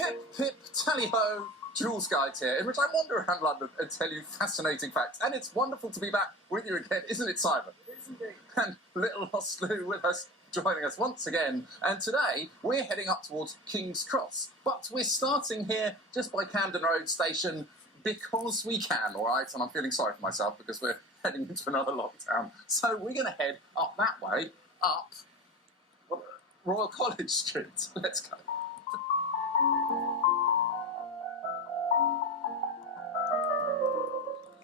Pip, pip, tally-ho, Jules Guides here, in which I wander around London and tell you fascinating facts. And it's wonderful to be back with you again, isn't it, Simon? It is indeed. And little Lost Lou with us, joining us once again. And today, we're heading up towards King's Cross. But we're starting here just by Camden Road Station because we can, all right? And I'm feeling sorry for myself because we're heading into another lockdown. So we're going to head up that way, up Royal College Street. Let's go.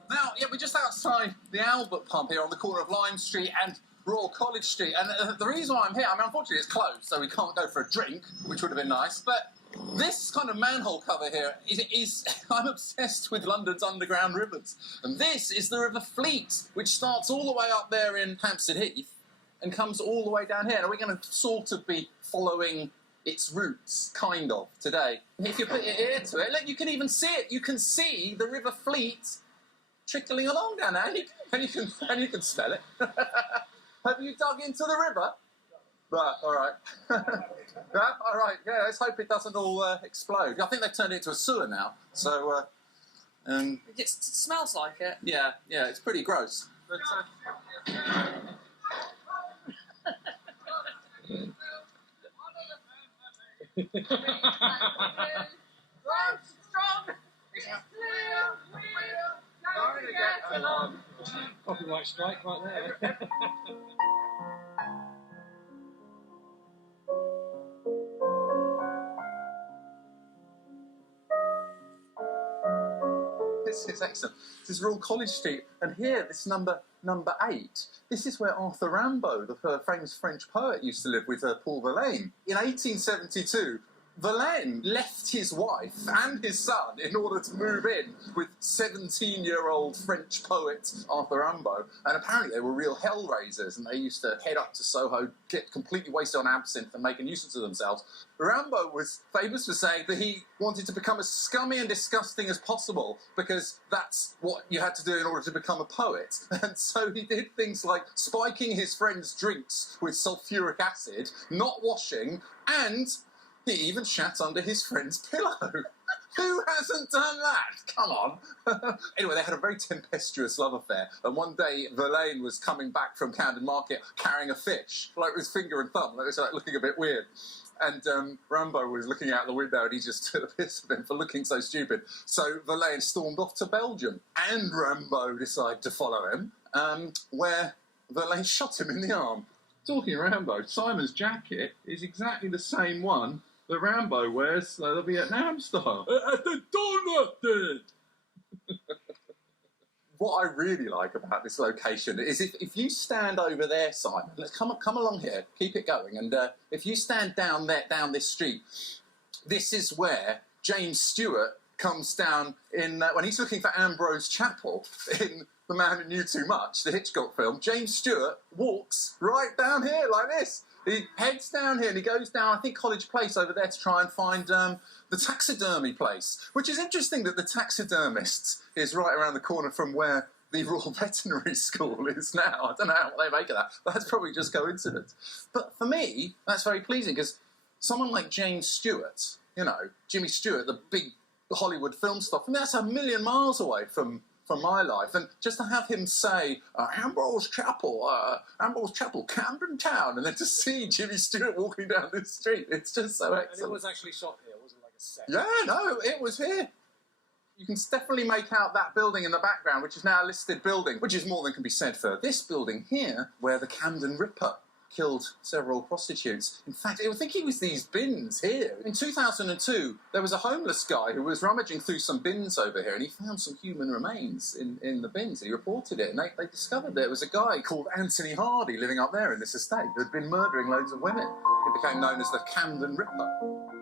Now, yeah, we're just outside the Albert pub here on the corner of Lime Street and Royal College Street. And the reason why I'm here, I mean, unfortunately it's closed, so we can't go for a drink, which would have been nice. But this kind of manhole cover here is I'm obsessed with London's underground rivers. And this is the River Fleet, which starts all the way up there in Hampstead Heath and comes all the way down here. And we're going to sort of be following its roots, kind of, today. If you put your ear to it, look, you can even see it. You can see the River Fleet trickling along down there, and you can smell it. Have you dug into the river? Right, all right. Yeah, all right, yeah, let's hope it doesn't all explode. I think they've turned it into a sewer now, so... It smells like it. Yeah, it's pretty gross. But, Copyright strike right there. This is excellent. This is Royal College Street, and here, this number 8, this is where Arthur Rimbaud, the famous French poet, used to live with Paul Verlaine. In 1872, Verlaine left his wife and his son in order to move in with 17-year-old French poet Arthur Rimbaud. And apparently they were real hellraisers, and they used to head up to Soho, get completely wasted on absinthe and make a nuisance of themselves. Rimbaud was famous for saying that he wanted to become as scummy and disgusting as possible because that's what you had to do in order to become a poet. And so he did things like spiking his friends' drinks with sulfuric acid, not washing, and he even shat under his friend's pillow. Who hasn't done that? Come on. Anyway, they had a very tempestuous love affair, and one day Verlaine was coming back from Camden Market carrying a fish, like with his finger and thumb, like, looking a bit weird. And Rimbaud was looking out the window and he just took a piss of him for looking so stupid. So Verlaine stormed off to Belgium, and Rimbaud decided to follow him, where Verlaine shot him in the arm. Talking of Rimbaud, Simon's jacket is exactly the same one that Rimbaud wears the Vietnam style. At the donut den! What I really like about this location is if you stand over there, Simon, let's come along here, keep it going, and if you stand down this street, this is where James Stewart comes down in when he's looking for Ambrose Chapel in The Man Who Knew Too Much, the Hitchcock film. James Stewart walks right down here like this. He heads down here and he goes down, I think, College Place over there to try and find the taxidermy place, which is interesting that the taxidermist is right around the corner from where the Royal Veterinary School is now. I don't know what they make of that. That's probably just coincidence. But for me, that's very pleasing because someone like James Stewart, you know, Jimmy Stewart, the big Hollywood film star, I mean, that's a million miles away from my life, and just to have him say Ambrose Chapel, Camden Town, and then to see Jimmy Stewart walking down this street, it's just so excellent. And it was actually shot here, it wasn't like a set. Yeah, no, it was here. You can definitely make out that building in the background, which is now a listed building, which is more than can be said for this building here, where the Camden Ripper killed several prostitutes. In fact, I think it was these bins here. In 2002, there was a homeless guy who was rummaging through some bins over here, and he found some human remains in the bins. He reported it, and they discovered there was a guy called Anthony Hardy living up there in this estate who had been murdering loads of women. It became known as the Camden Ripper.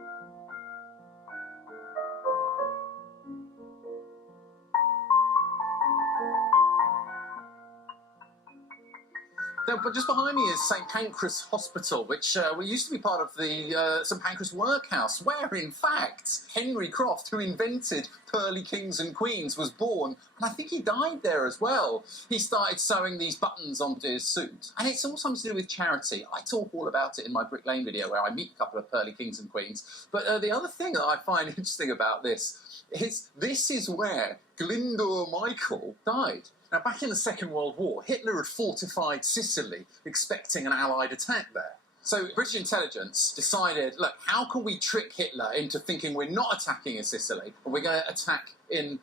Now, but just behind me is St Pancras Hospital, which used to be part of the St Pancras Workhouse, where, in fact, Henry Croft, who invented pearly kings and queens, was born, and I think he died there as well. He started sewing these buttons onto his suit, and it's all something to do with charity. I talk all about it in my Brick Lane video, where I meet a couple of pearly kings and queens. But the other thing that I find interesting about this is where Glyndŵr Michael died. Now, back in the Second World War, Hitler had fortified Sicily, expecting an Allied attack there. So British intelligence decided, look, how can we trick Hitler into thinking we're not attacking in Sicily, and we're going to attack in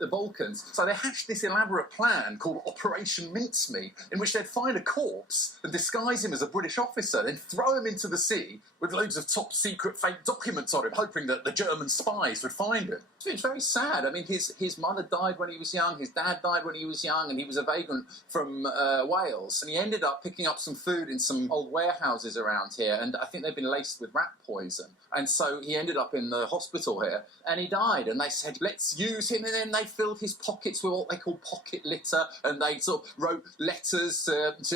the Balkans? So they hatched this elaborate plan called Operation Mincemeat, in which they'd find a corpse and disguise him as a British officer, then throw him into the sea with loads of top-secret fake documents on him, hoping that the German spies would find him. It's very sad. I mean, his mother died when he was young, his dad died when he was young, and he was a vagrant from Wales, and he ended up picking up some food in some old warehouses around here, and I think they'd been laced with rat poison. And so he ended up in the hospital here, and he died, and they said, let's use him, and then they filled his pockets with what they call pocket litter, and they sort of wrote letters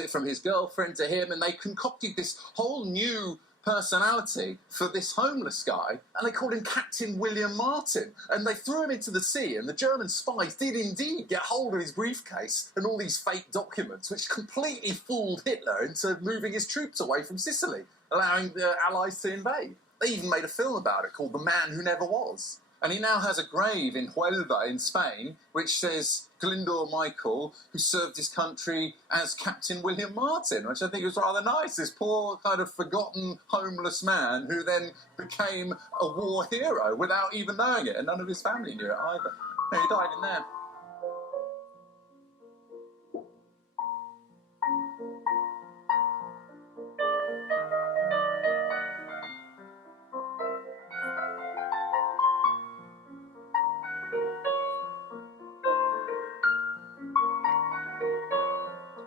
from his girlfriend to him, and they concocted this whole new personality for this homeless guy, and they called him Captain William Martin, and they threw him into the sea, and the German spies did indeed get hold of his briefcase and all these fake documents, which completely fooled Hitler into moving his troops away from Sicily, allowing the Allies to invade. They even made a film about it called The Man Who Never Was. And he now has a grave in Huelva in Spain, which says Glyndŵr Michael, who served his country as Captain William Martin, which I think was rather nice. This poor kind of forgotten homeless man who then became a war hero without even knowing it, and none of his family knew it either. No, he died in there.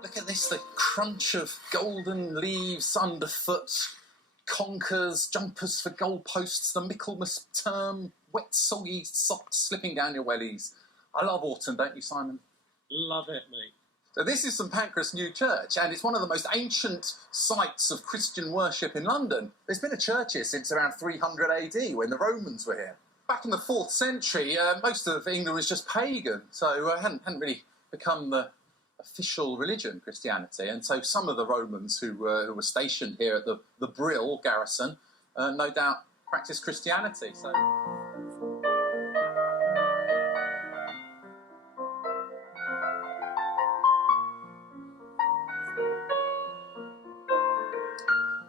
Look at this, the crunch of golden leaves underfoot, conkers, jumpers for goalposts, the Michaelmas term, wet soggy socks slipping down your wellies. I love autumn, don't you, Simon? Love it, mate. So this is St Pancras New Church, and it's one of the most ancient sites of Christian worship in London. There's been a church here since around 300 AD, when the Romans were here. Back in the 4th century, most of England was just pagan, so hadn't really become the official religion, Christianity, and so some of the Romans who were stationed here at the Brill garrison, no doubt practiced Christianity. So.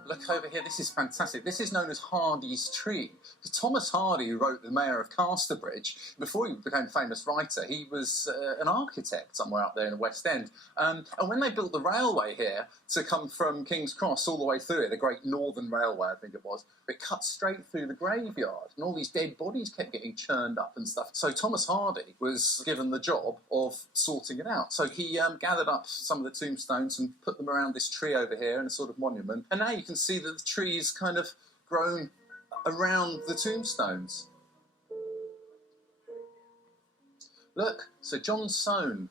Look over here, this is fantastic. This is known as Hardy's Tree. Thomas Hardy, who wrote The Mayor of Casterbridge, before he became a famous writer, he was an architect somewhere up there in the West End. And when they built the railway here to come from King's Cross all the way through it, the Great Northern Railway, I think it was, it cut straight through the graveyard, and all these dead bodies kept getting churned up and stuff. So Thomas Hardy was given the job of sorting it out. So he gathered up some of the tombstones and put them around this tree over here in a sort of monument. And now you can see that the tree is kind of grown around the tombstones. Look, so John Soane.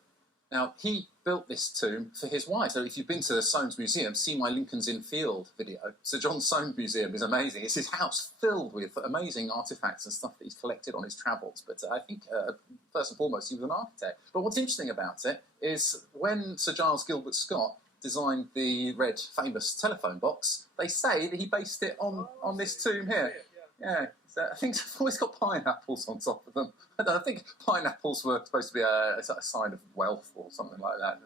Now, he built this tomb for his wife. So if you've been to the Soane's Museum, see my Lincoln's Inn Field video. So John Soane Museum is amazing. It's his house filled with amazing artefacts and stuff that he's collected on his travels. But I think, first and foremost, he was an architect. But what's interesting about it is when Sir Giles Gilbert Scott designed the red famous telephone box, they say that he based it on this tomb here. Yeah. So I think it's always got pineapples on top of them. I think pineapples were supposed to be a sign of wealth or something like that.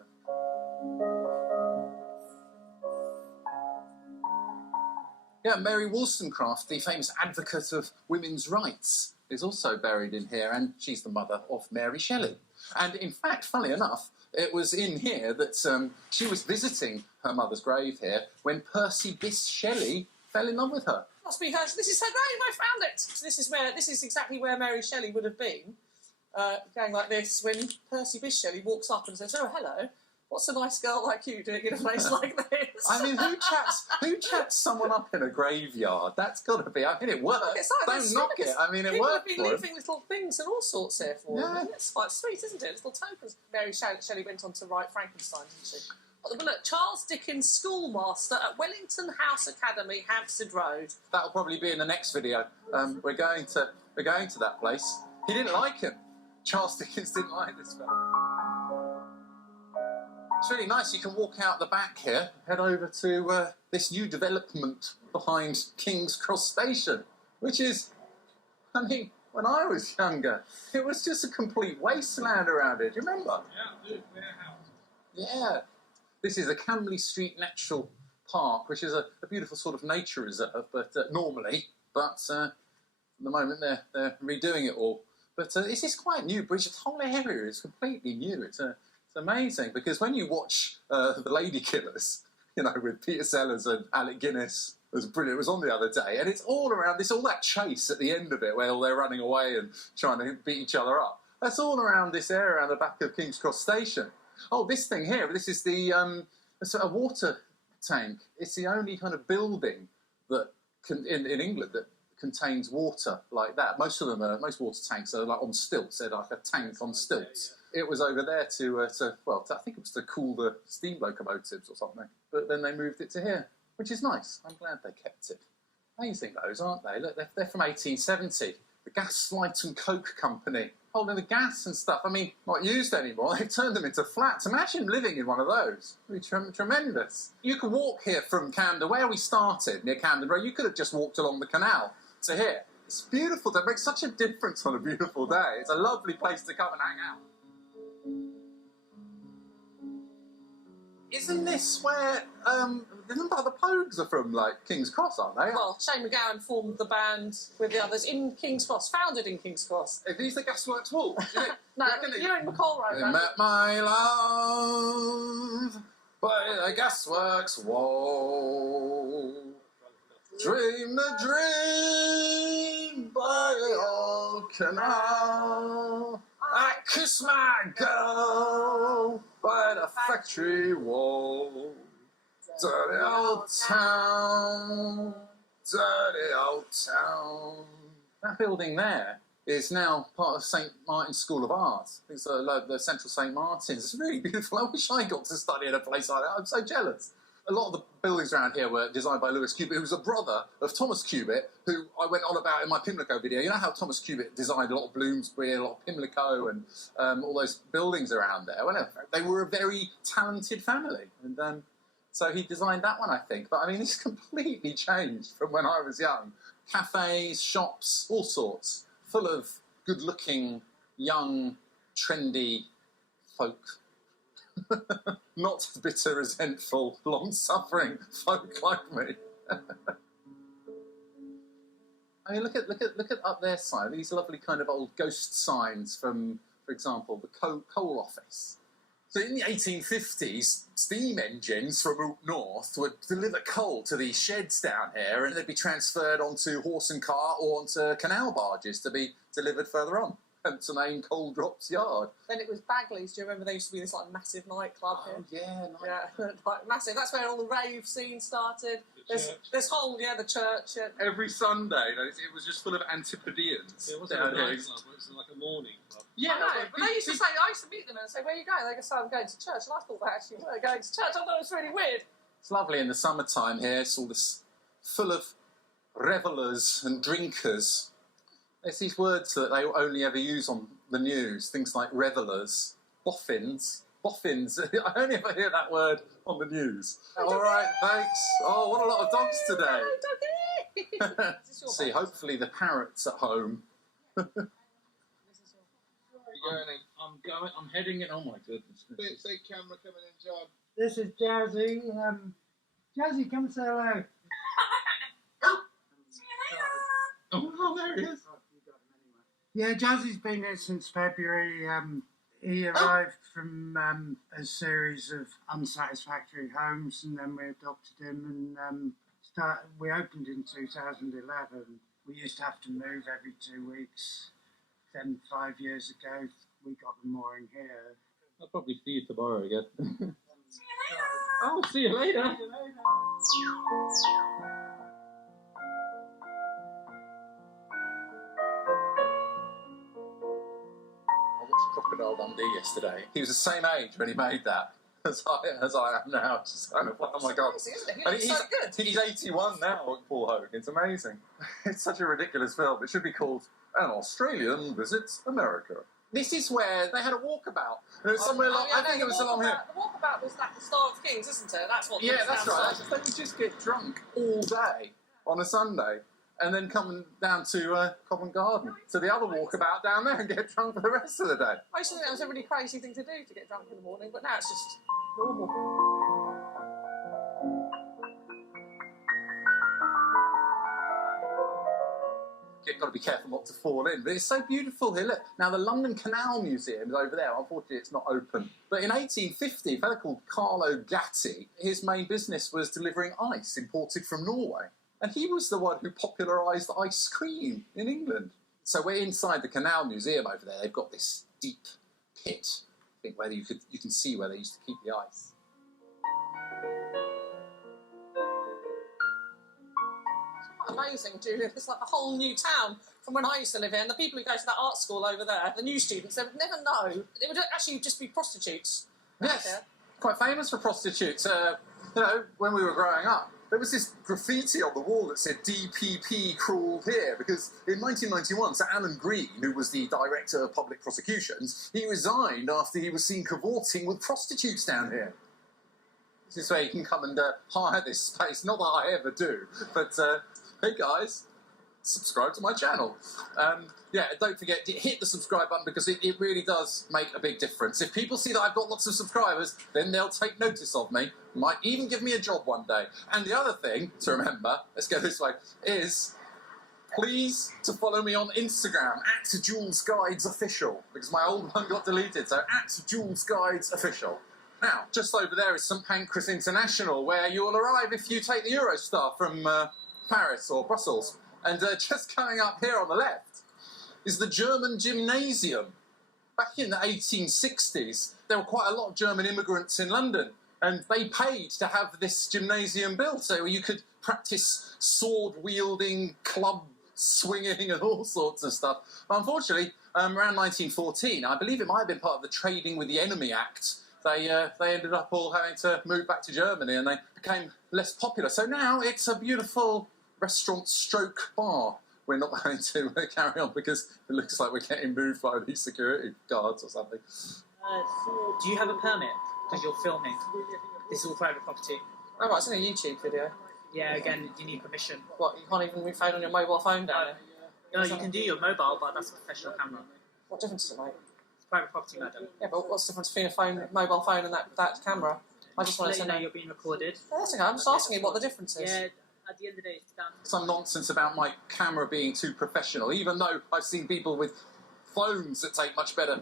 Yeah, Mary Wollstonecraft, the famous advocate of women's rights, is also buried in here, and she's the mother of Mary Shelley. And in fact, funnily enough, it was in here that she was visiting her mother's grave here when Percy Bysshe Shelley fell in love with her. Must be her. This is her grave. I found it. So this is exactly where Mary Shelley would have been, going like this when Percy Bysshe Shelley walks up and says, "Oh, hello. What's a nice girl like you doing in a place like this?" I mean, who chats someone up in a graveyard? That's got to be. I mean, it works. Don't knock it. I mean, it worked. People have been leaving little things and all sorts here for them. It's quite sweet, isn't it? Little tokens. Mary Shelley went on to write Frankenstein, didn't she? But look, Charles Dickens Schoolmaster at Wellington House Academy, Hampstead Road. That'll probably be in the next video. We're going to that place. He didn't like him. Charles Dickens didn't like this fella. It's really nice. You can walk out the back here, head over to this new development behind King's Cross Station, which is, I mean, when I was younger, it was just a complete wasteland around it. Do you remember? Yeah, dude, warehouse. Yeah. This is the Camley Street Natural Park, which is a beautiful sort of nature reserve, but normally, at the moment they're redoing it all. But this is quite new, Bridge. The whole area is completely new. It's amazing, because when you watch The Lady Killers, you know, with Peter Sellers and Alec Guinness, it was brilliant. It was on the other day, and it's all around this, all that chase at the end of it, where they're running away and trying to beat each other up. That's all around this area, around the back of King's Cross Station. Oh, this thing here, this is it's a water tank. It's the only kind of building that in England that contains water like that. Most water tanks are like on stilts. They're like a tank on stilts. It was over there I think it was to cool the steam locomotives or something. But then they moved it to here, which is nice. I'm glad they kept it. Amazing those, aren't they? Look, they're from 1870. The Gas, Light and Coke Company. Holding the gas and stuff. I mean, not used anymore. They've turned them into flats. Imagine living in one of those. It would be tremendous. You can walk here from Camden, where we started, near Camden Road. You could have just walked along the canal to here. It's beautiful. It makes such a difference on a beautiful day. It's a lovely place to come and hang out. Isn't this where the Pogues are from, like King's Cross, aren't they? Well, Shane MacGowan formed the band with the others in King's Cross, founded in King's Cross. Are these the Gasworks Wall? No, you're in McCall Road. I met my love by the Gasworks Wall. Dream the dream by the old canal. I kiss my girl by the factory wall. Dirty old town, dirty old town. That building there is now part of St Martin's School of Art. It's the Central St Martin's. It's really beautiful. I wish I got to study in a place like that. I'm so jealous. A lot of the buildings around here were designed by Lewis Cubitt, who was a brother of Thomas Cubitt, who I went on about in my Pimlico video. You know how Thomas Cubitt designed a lot of Bloomsbury, a lot of Pimlico, and all those buildings around there? Well, they were a very talented family, and so he designed that one, I think. But I mean, it's completely changed from when I was young. Cafes, shops, all sorts, full of good-looking, young, trendy folk. Not bitter, resentful, long-suffering folk like me. I mean, look at up their side. These lovely kind of old ghost signs from, for example, the coal office. So in the 1850s, steam engines from out north would deliver coal to these sheds down here, and they'd be transferred onto horse and cart or onto canal barges to be delivered further on. Hence the name Coal Drops Yard. Then it was Bagley's. Do you remember there used to be this like massive nightclub here? Yeah, Yeah, like massive. That's where all the rave scene started. There's whole, the church. Yeah. Every Sunday, it was just full of Antipodeans. It wasn't a nightclub, it was like a morning club. Yeah, I know, but they used to say, I used to meet them and say, where are you going? They go, so I'm going to church. And I thought they actually were going to church. I thought it was really weird. It's lovely in the summertime here. It's all this full of revellers and drinkers. There's these words that they only ever use on the news, things like revellers, boffins. Boffins, I only ever hear that word on the news. All right, thanks. Oh, what a lot of dogs today. See, hopefully the parrot's at home. I'm heading in. Oh my goodness. Big camera coming in, John. This is Jazzy. Jazzy, come say hello. Oh, there he is. Yeah, Jazzy's been here since February. He arrived from a series of unsatisfactory homes, and then we adopted him and we opened in 2011. We used to have to move every 2 weeks. Then 5 years ago, we got the mooring here. I'll probably see you tomorrow again. See you later. Oh, see you later. I watched Crocodile Dundee yesterday. He was the same age when he made that. as I am now. Just kind of, oh my God. It's crazy, isn't it? He And looks so good. he's 81 now, Paul Hogan. It's amazing. It's such a ridiculous film. It should be called An Australian Visits America. This is where they had a walkabout. And it was somewhere along, I think it was along here. The walkabout was that the Star of Kings, isn't it? That's what. Yeah, that's right. They would just get drunk all day on a Sunday and then come down to Covent Garden to the other walkabout down there and get drunk for the rest of the day. I used to think that was a really crazy thing to do, to get drunk in the morning, but now it's just normal. You've got to be careful not to fall in. But it's so beautiful here. Look, now the London Canal Museum is over there. Unfortunately, it's not open. But in 1850, a fellow called Carlo Gatti, his main business was delivering ice imported from Norway. And he was the one who popularised ice cream in England. So we're inside the Canal Museum over there. They've got this deep pit, I think, where you can see where they used to keep the ice. Amazing, Julian. It's like a whole new town from when I used to live here. And the people who go to that art school over there, the new students, they would never know. It would actually just be prostitutes. Yes, Yeah. quite famous for prostitutes. When we were growing up, there was this graffiti on the wall that said DPP crawled here, because in 1991, Sir Alan Green, who was the Director of Public Prosecutions, he resigned after he was seen cavorting with prostitutes down here. This is where you can come and hire this space. Not that I ever do, but hey guys, subscribe to my channel. Don't forget to hit the subscribe button, because it really does make a big difference. If people see that I've got lots of subscribers, then they'll take notice of me, might even give me a job one day. And the other thing to remember, let's go this way, is please to follow me on Instagram, @JulesGuidesOfficial, because my old one got deleted, so @JulesGuidesOfficial. Now, just over there is St Pancras International, where you will arrive if you take the Eurostar from Paris or Brussels. And just coming up here on the left is the German Gymnasium. Back in the 1860s, there were quite a lot of German immigrants in London, and they paid to have this gymnasium built so you could practice sword-wielding, club swinging and all sorts of stuff. But unfortunately, around 1914, I believe it might have been part of the Trading with the Enemy Act, they ended up all having to move back to Germany, and they became less popular. So now it's a beautiful restaurant stroke bar. We're not going to carry on because it looks like we're getting moved by these security guards or something. Do you have a permit? Because you're filming. This is all private property. Oh, right, it's in a YouTube video. Yeah, again, you need permission. What, you can't even move phone on your mobile phone down there? No, you can do your mobile, but that's a professional camera. What difference does it make? It's private property, madam. Yeah, but what's the difference between a mobile phone and that camera? I just want Let to you know. know you're being recorded. Oh, that's okay. I'm just asking you what the difference is. Yeah, at the end of the day, it's down to Some nonsense about my camera being too professional, even though I've seen people with phones that take much better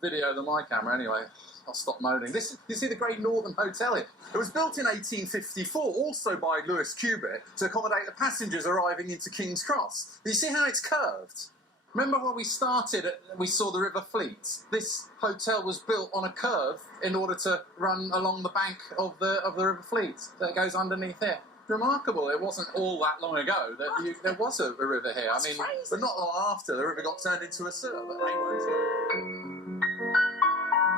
video than my camera. Anyway, I'll stop moaning. You see the Great Northern Hotel here? It was built in 1854, also by Lewis Cubitt, to accommodate the passengers arriving into King's Cross. You see how it's curved? Remember when we started, we saw the River Fleet? This hotel was built on a curve in order to run along the bank of the River Fleet that goes underneath here. Remarkable. It wasn't all that long ago that there was a river here. That's crazy. But not long after, the river got turned into a sewer. But anyway.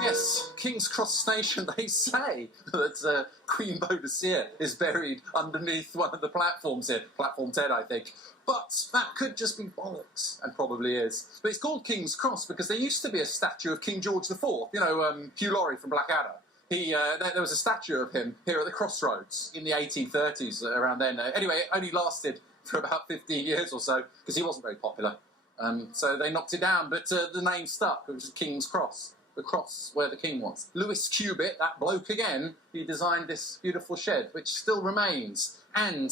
Yes, King's Cross Station, they say that Queen Boadicea is buried underneath one of the platforms here. Platform 10, I think. But that could just be bollocks, and probably is. But it's called King's Cross because there used to be a statue of King George IV. You know, Hugh Laurie from Blackadder. There was a statue of him here at the Crossroads in the 1830s, around then. Anyway, it only lasted for about 15 years or so, because he wasn't very popular. So they knocked it down, but the name stuck. It was King's Cross, the cross where the king was. Lewis Cubitt, that bloke again, he designed this beautiful shed, which still remains. And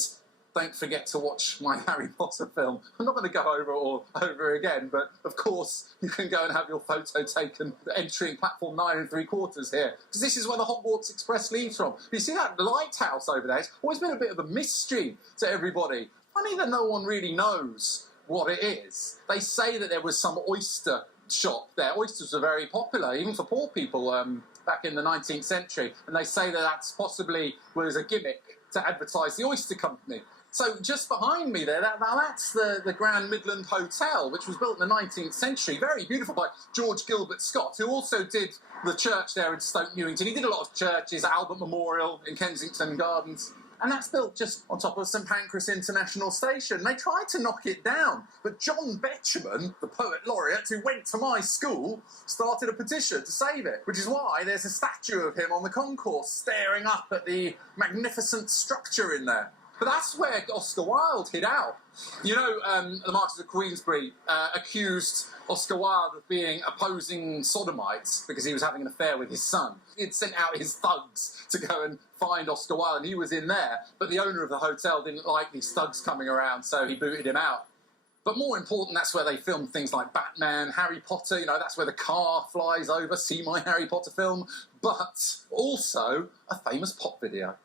don't forget to watch my Harry Potter film. I'm not going to go over it all over again, but of course you can go and have your photo taken entering platform 9 3/4 here, because this is where the Hogwarts Express leaves from. You see that lighthouse over there? It's always been a bit of a mystery to everybody. Funny that no one really knows what it is. They say that there was some oyster shop there. Oysters were very popular, even for poor people, back in the 19th century, and they say that that's possibly was a gimmick to advertise the oyster company. So just behind me there, that's the Grand Midland Hotel, which was built in the 19th century. Very beautiful by George Gilbert Scott, who also did the church there in Stoke Newington. He did a lot of churches, Albert Memorial in Kensington Gardens. And that's built just on top of St Pancras International Station. They tried to knock it down, but John Betjeman, the poet laureate who went to my school, started a petition to save it, which is why there's a statue of him on the concourse staring up at the magnificent structure in there. But that's where Oscar Wilde hid out. You know, the Marquis of Queensberry accused Oscar Wilde of being opposing sodomites because he was having an affair with his son. He'd sent out his thugs to go and find Oscar Wilde, and he was in there, but the owner of the hotel didn't like these thugs coming around, so he booted him out. But more important, that's where they filmed things like Batman, Harry Potter, you know, that's where the car flies over, see my Harry Potter film, but also a famous pop video.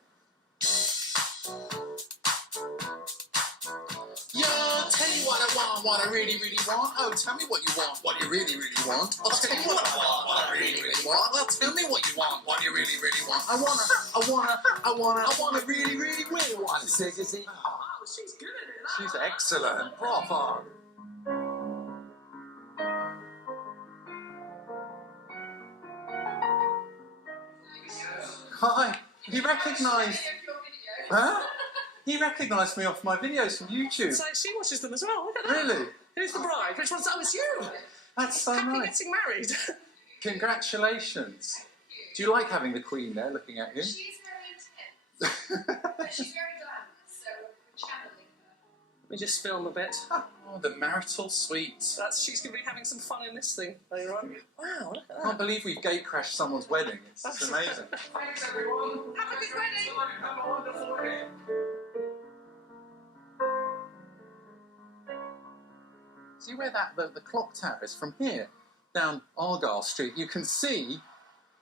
Yo, tell you what I want, what I really, really want. Oh, tell me what you want, what you really, really want. I'll tell you what I want, what I really, really want. Well, tell me what you want, what you really, really want. I wanna really, really, really want it. Oh, she's good at it. She's excellent. Bravo. Hi. He recognised... Huh? He recognised me off my videos from YouTube. So she watches them as well. Look at that. Really? Who's the bride? Which one's that? Was you? That's so Happy nice. getting married. Congratulations. Do you like having the Queen there looking at you? She's very intense, but she's very glamorous, so we're channeling her. Let me just film a bit. Oh, the marital suite. She's going to be having some fun in this thing later on. Wow, look at I can't that. believe we've gate crashed someone's wedding. It's just amazing. Thanks, everyone. Have a good wedding. Have a wonderful day. See where the clock tower is from here, down Argyle Street? You can see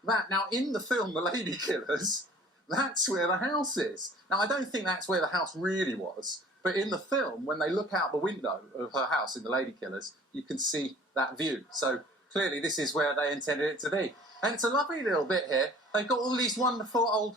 that. Now, in the film The Lady Killers, that's where the house is. Now, I don't think that's where the house really was, but in the film, when they look out the window of her house in The Lady Killers, you can see that view. So, clearly, this is where they intended it to be. And it's a lovely little bit here. They've got all these wonderful old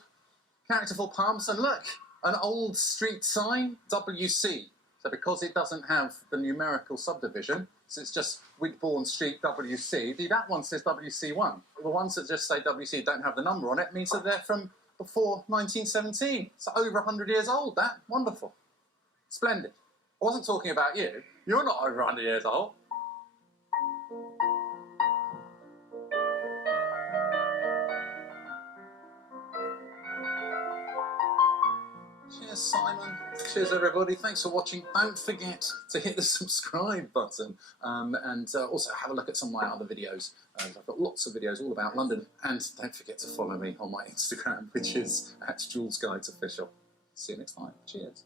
characterful pumps, and look, an old street sign, WC. So because it doesn't have the numerical subdivision, so it's just Wigbourne Street WC, that one says WC1. The ones that just say WC don't have the number on it means that they're from before 1917. It's over 100 years old, that. Wonderful. Splendid. I wasn't talking about you. You're not over 100 years old. Cheers, Simon. Cheers, everybody. Thanks for watching. Don't forget to hit the subscribe button and also have a look at some of my other videos. I've got lots of videos all about London. And don't forget to follow me on my Instagram, which is @JulesGuidesOfficial. See you next time. Cheers.